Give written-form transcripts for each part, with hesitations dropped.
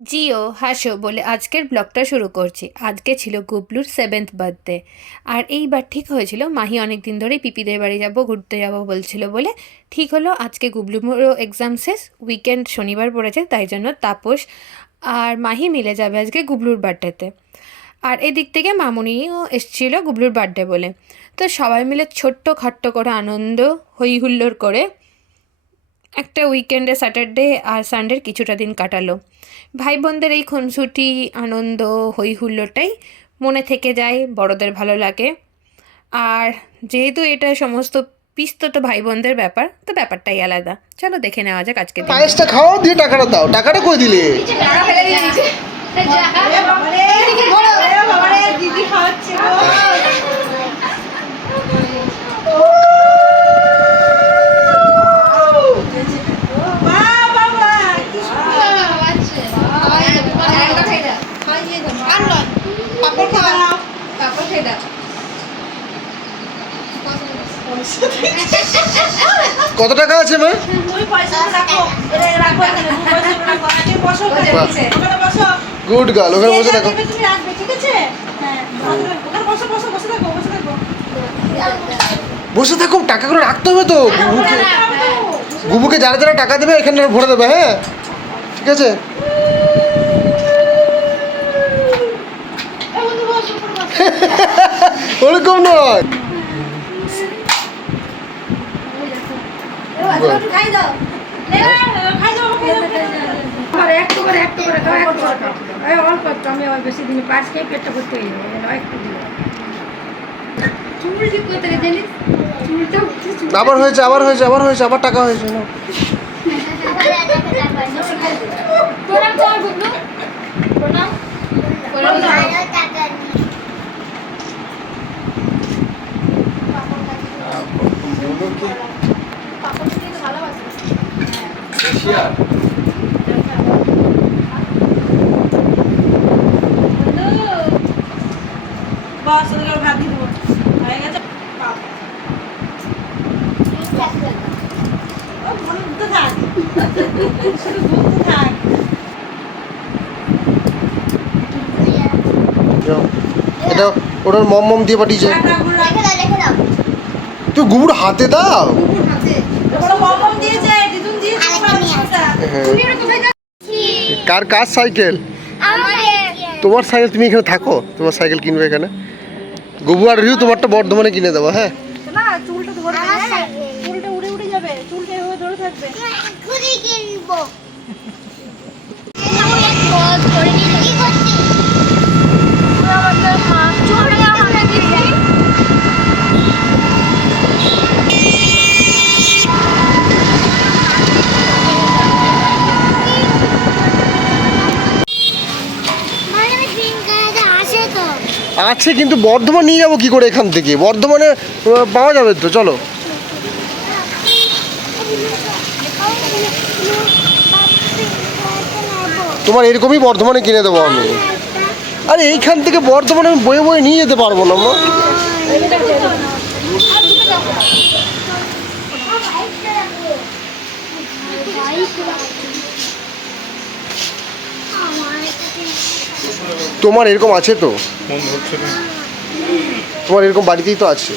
জিও হাসো বলে আজকের ব্লগটা শুরু করছি। আজকে ছিল গুবলুর 7th বার্থডে। আর এইবার ঠিক হয়েছিল মাহি অনেক দিন ধরেই পিপিদের বাড়ি যাব, ঘুরতে যাব বলছিল বলে ঠিক হলো আজকে গুবলুরও এক্সাম শেষ, উইকেন্ড শনিবার পড়েছে, তাই জন্য তাপস আর মাহি মিলে যাবে আজকে গুবলুর বার্থডেতে। আর এদিক থেকে মামুনিও এসেছিল গুবলুর বার্থডে বলে। তো সবাই মিলে ছোট্ট খাট্ট করে আনন্দ হই হুল্লোড় করে একটা উইকেন্ডে স্যাটারডে আর সানডের কিছুটা দিন কাটালো। ভাই বোনদের এই খুনসুটি আনন্দ হই হুল্লোড়টাই মনে থেকে যায়, বড়দের ভালো লাগে। আর যেহেতু এটা সমস্ত পিস্তত ভাই বোনদের ব্যাপার, তো ব্যাপারটাই আলাদা। চলো দেখে নেওয়া যাক আজকে পায়েসটা খাও, দিয়ে টাকাটা দাও। টাকাটা কই দিলে? দিদি খাওয়াচ্ছে। কত টাকা আছে মা? গুড গার্ল, ওখানে বসে থাকো। বসে থাকো, টাকাগুলো রাখতে হবে তো। গুবুকে যারা যারা টাকা দেবে এখানে ভরে দেবে। হ্যাঁ ঠিক আছে। ওরকম নয়। বেশি দিন পাঁচ খেয়ে পেটটা করতে আবার হয়েছে, আবার হয়েছে, আবার হয়েছে, আবার টাকা হয়েছে না। বস ওদের ভাত দিয়ে দেবো হয়ে গেছে। এটা ওটার মম দিয়ে পাঠিয়েছে। তুই গুবুর হাতে দাও। কার কার সাইকেল? তোমার সাইকেল, তুমি এখানে থাকো, তোমার সাইকেল কিনবে এখানে। গুবু আর রিউ তোমারটা বর্ধমানে কিনে দেবো। হ্যাঁ চুলটা ধরে চুলটা উড়ে উড়ে যাবে, চুলটা এভাবে ধরে থাকবে। আছে কিন্তু বর্ধমান নিয়ে যাবো কি করে এখান থেকে? বর্ধমানে পাওয়া যাবে তো, চলো। তোমার এরকমই বর্ধমানে কিনে দেবো আমি। আরে এইখান থেকে বর্ধমানে আমি বয়ে বয়ে নিয়ে যেতে পারবো না মা। তোমার এরকম আছে তো? তোমার এরকম বাড়িতেই তো আছে।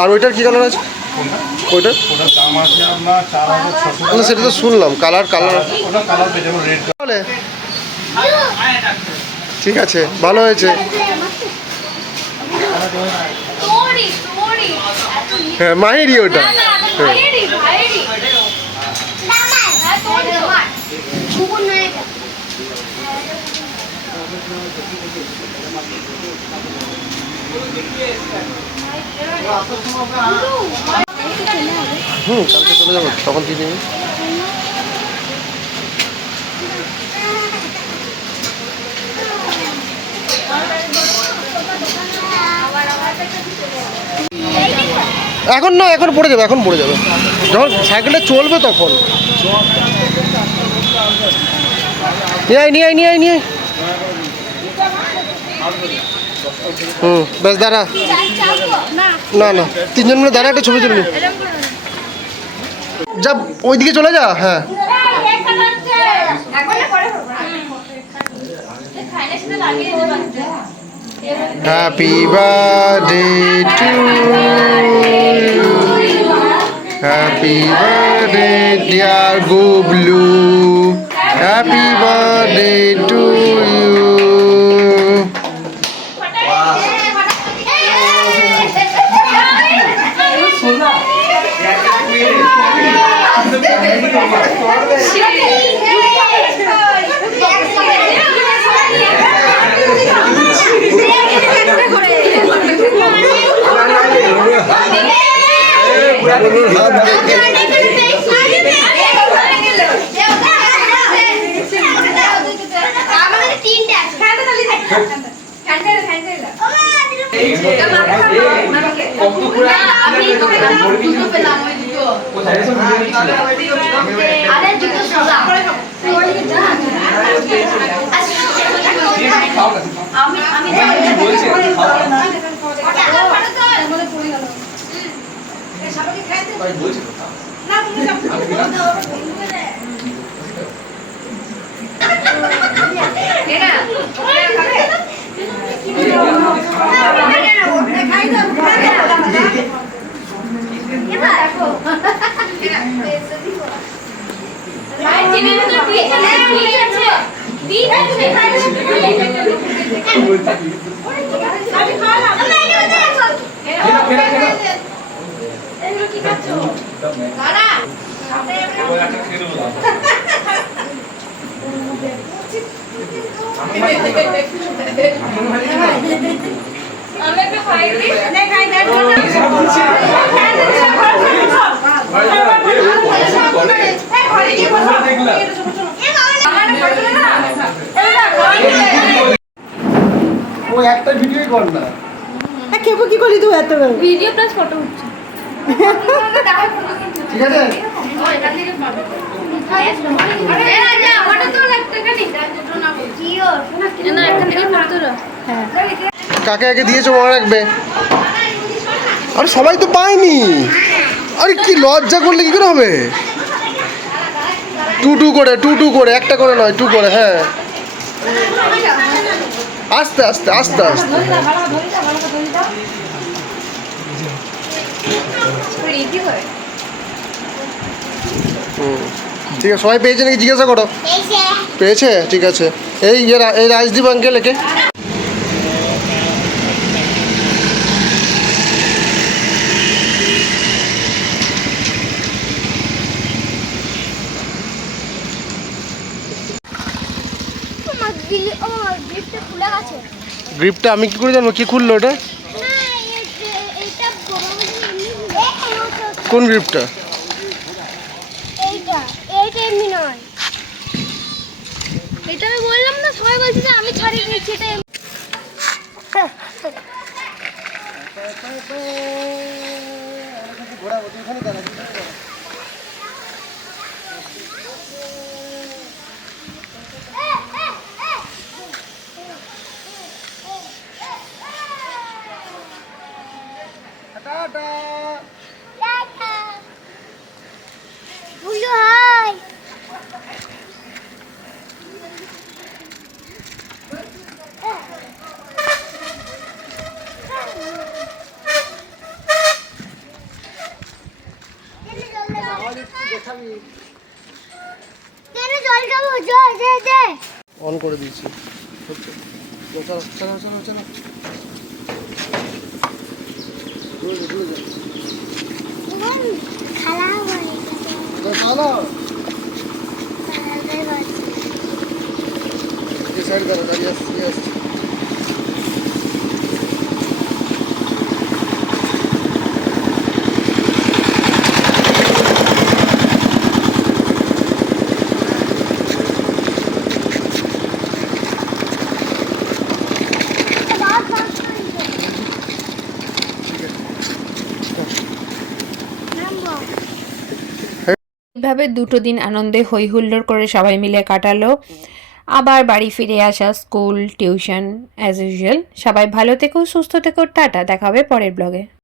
আর ওইটার কি কালার আছে? ওইটার দাম আছে আপনার 4600। সেটা তো শুনলাম, কালার তাহলে ঠিক আছে, ভালো হয়েছে। হ্যাঁ মাহিরই ওটা। কালকে চলে যাবো, তখন কি দিবি? এখন না, এখন পড়ে যাবে, এখন পড়ে যাবে, যখন সাইকেলটা চলবে তখন। নিয়ে আয়, নিয়ে আয়, নিয়ে আয়, নিয়ে আয়। বেশ দাঁড়া, না না, তিনজন মিলে দাঁড়া, একটা ছবি তুলে নি। যা ওইদিকে চলে যা। হ্যাঁ, happy birthday to you, happy birthday dear Gublu, happy birthday to you. ও একটা ভিডিওই কর না। খেপো কি করলি তুই এত ভিডিও প্লাস ফটো উঠছে ঠিক আছে, কাকে আগে দিয়েছো মনে রাখবে। আরে সবাই তো পায়নি, আরে কি লজ্জা করলে কি করে হবে। টু টু করে, একটা করে নয়, টু করে। হ্যাঁ, আস্তে আস্তে আস্তে আস্তে। ঠিক আছে, সবাই পেয়েছে নাকি জিজ্ঞাসা করো। পেয়েছে, ঠিক আছে। এই রাজদীপ আঙ্কেল একে। গ্রিপটা আমি কি করে জানবো কি খুললো ওটা? কোন গ্রিপটা? এটা আমি বললাম না, সবাই বলছে যে আমি ছাড়িয়ে নিয়েছি এটা। অন করে দিয়েছি। ডিসাইড করো, ইয়েস ইয়েস। এইভাবে 2টো দিন আনন্দে হই হুল্লোড় করে সবাই মিলে কাটালো। আবার বাড়ি ফিরে আসা, স্কুল, টিউশন অ্যাজ ইউজুয়াল। সবাই ভালো থেকো, সুস্থ থেকো, টাটা, দেখা হবে পরের ব্লগে।